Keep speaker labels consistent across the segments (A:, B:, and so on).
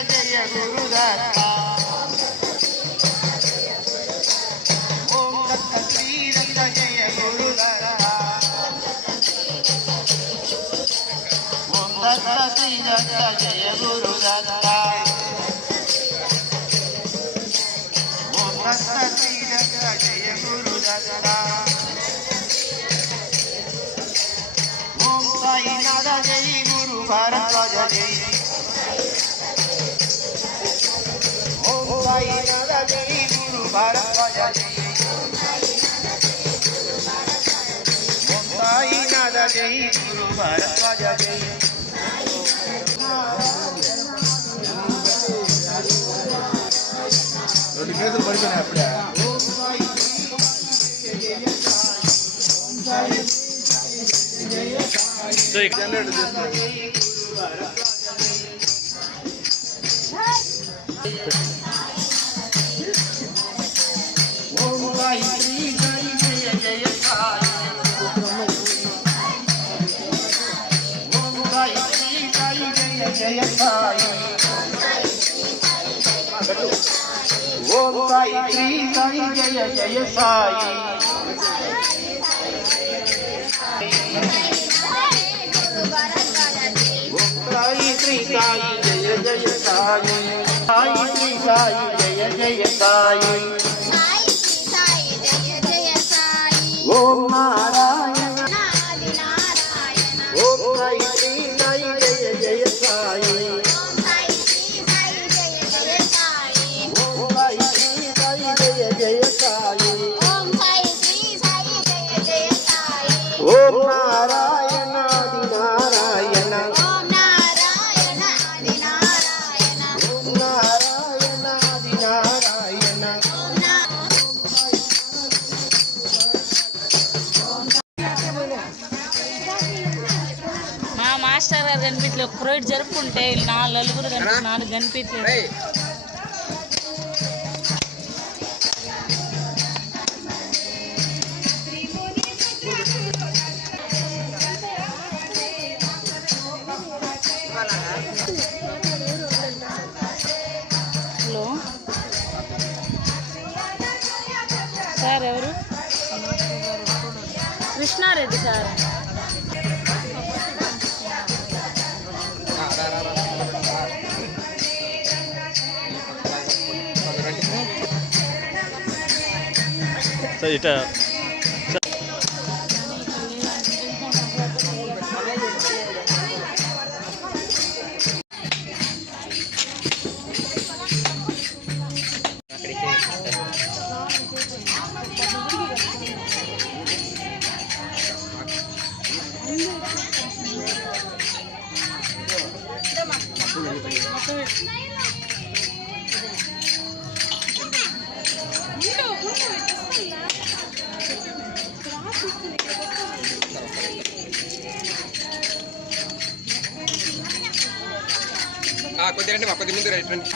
A: जय गुरुदत्ता
B: ओम दत्त श्री रंग जय गुरुदत्ता ओम दत्त श्री रंग जय गुरुदत्ता ओम दत्त श्री रंग जय गुरुदत्ता ओम साईनाथ जय गुरु भारत जय భారద్వాజ జై ఓం సాయినాథ జై గురు భారద్వాజ జై ఓం సాయినాథ జై గురు భారద్వాజ జై
C: రెండు కేసులు పడిపోయినాయి అప్పుడే జనరేటర్ తీసుకోండి
B: సాయి ఓం సాయి శ్రీ సాయి జయ జయ సాయి ఓం సాయి శ్రీ సాయి జయ జయ సాయి సాయి శ్రీ సాయి
D: రోజు జరుపుకుంటే నాలుగు నలుగురు కనిపి నాలుగు కనిపించలేదు
C: এটা
E: కొద్ది రండి మా కొద్ది ముందు రండి.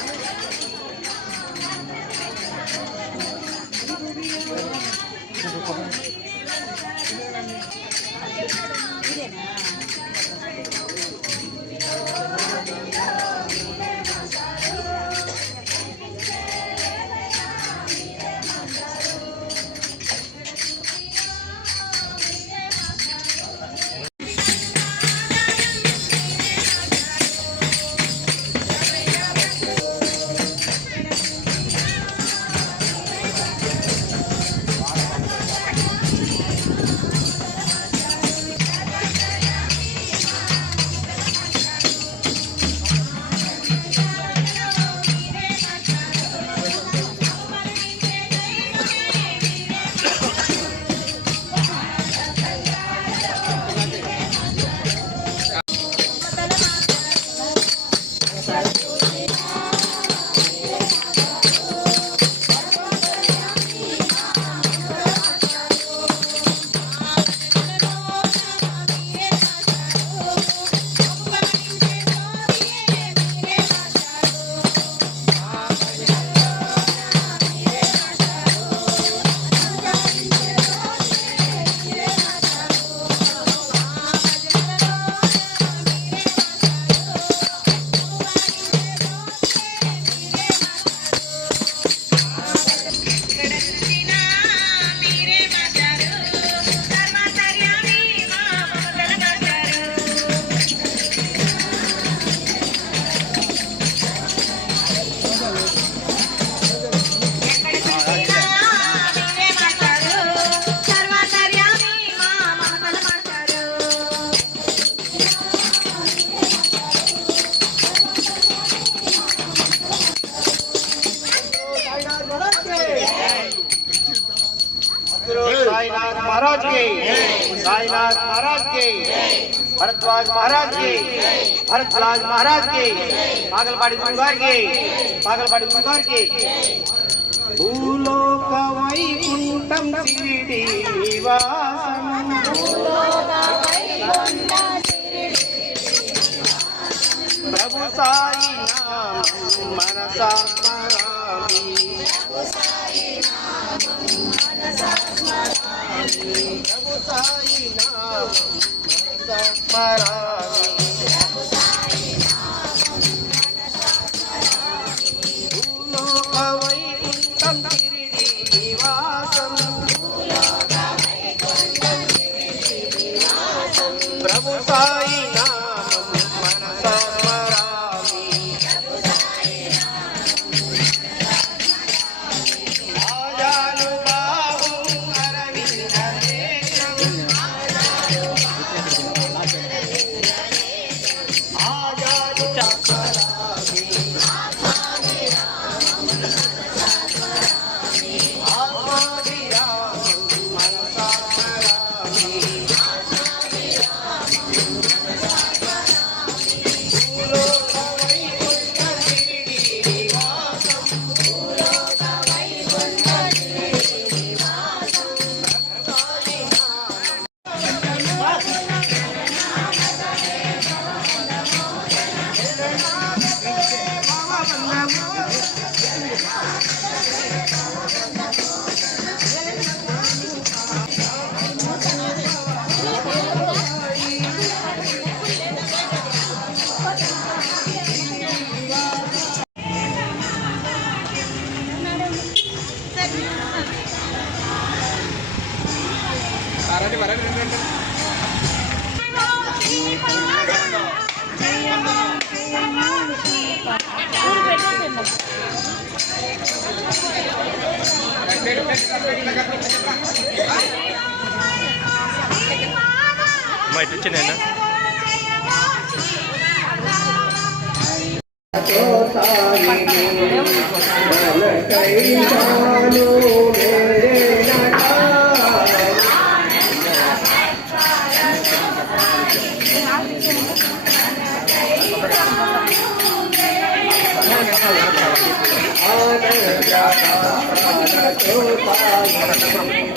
B: साईनाथ महाराज के। भरद्वाज महाराज के। भरद्वाज महाराज के। पागलबाड़ी परिवार के। पागलबाड़ी परिवार के। भूलो कवई प्रभु साई नाम मनसा प्रभु साई नाम
E: मनसा சாயி நாமம் மரமராமி
C: మా ఇటు వచ్చినాయన
B: సాయి tayo.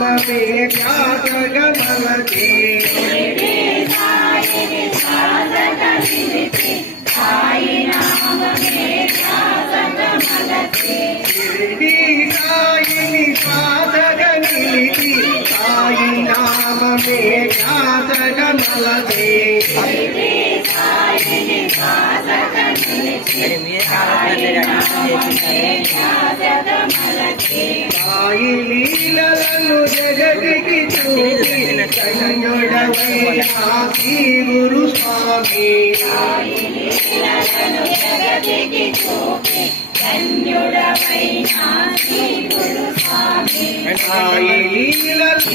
B: मम पे व्यासगमवती కన్యుడవై ఆసి గురు స్వామి. లీలలు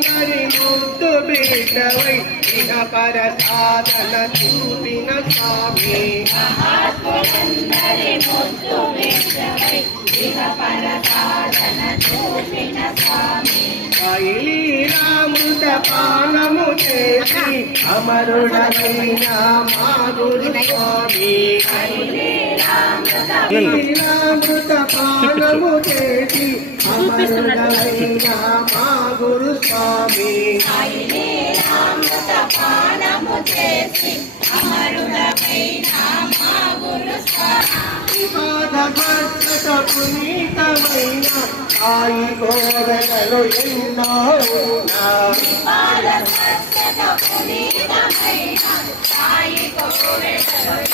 B: మహాత్ములందరి ముద్దు బిడ్డవై ఇహ పర సాధన చూపిన స్వామి. కైలీలామృత పానము చేసి అమరుడమైన మా గురు స్వామి కైలీలామృత పానము చేసి అమరుడమైన మా గురు స్వామి పునీతమైన ఆయి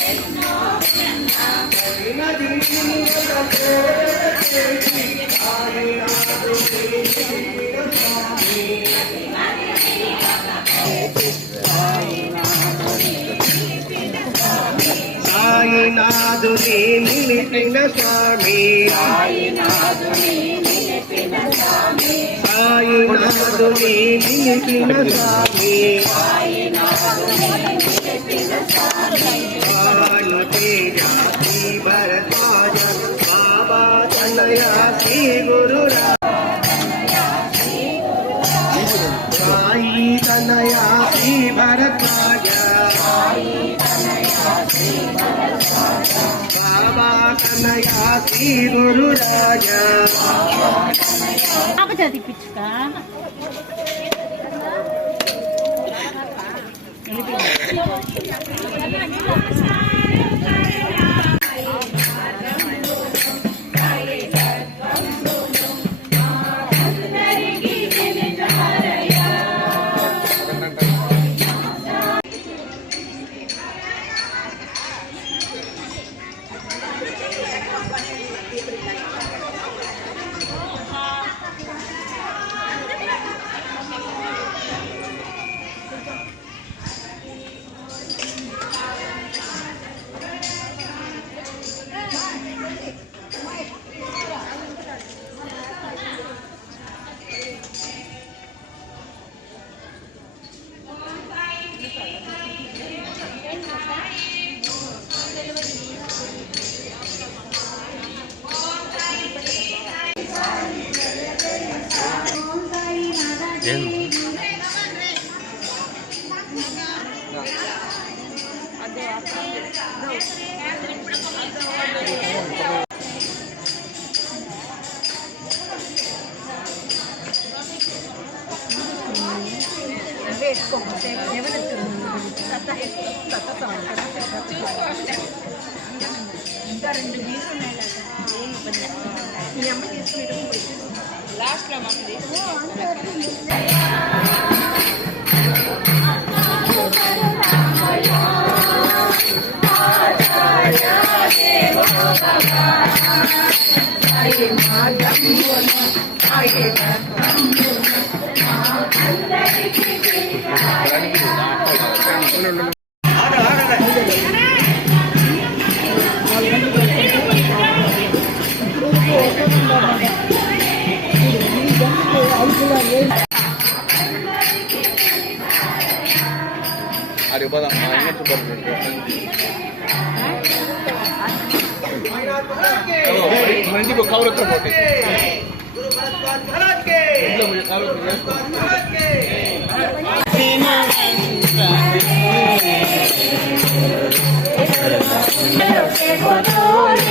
B: ఎన్నో నాదుని నిలిపిన స్వామి. సాయినాథుని నిలిపిన స్వామి. భరద్వాజ బాబా తనయ శ్రీ గురు సాయి తనయ Shri Bharadwaj Apa jadi pijakan? Shri Guru రాజా
D: పాప చదివించుక
C: అడిగి పోదాం మా ఆయన చూడండి. మంచి కవర్ వచ్చా పోటీ
B: గురు భరద్వాజ్ మహారాజ్
C: मंडी को कवर कर
B: बोटे Thank
D: you.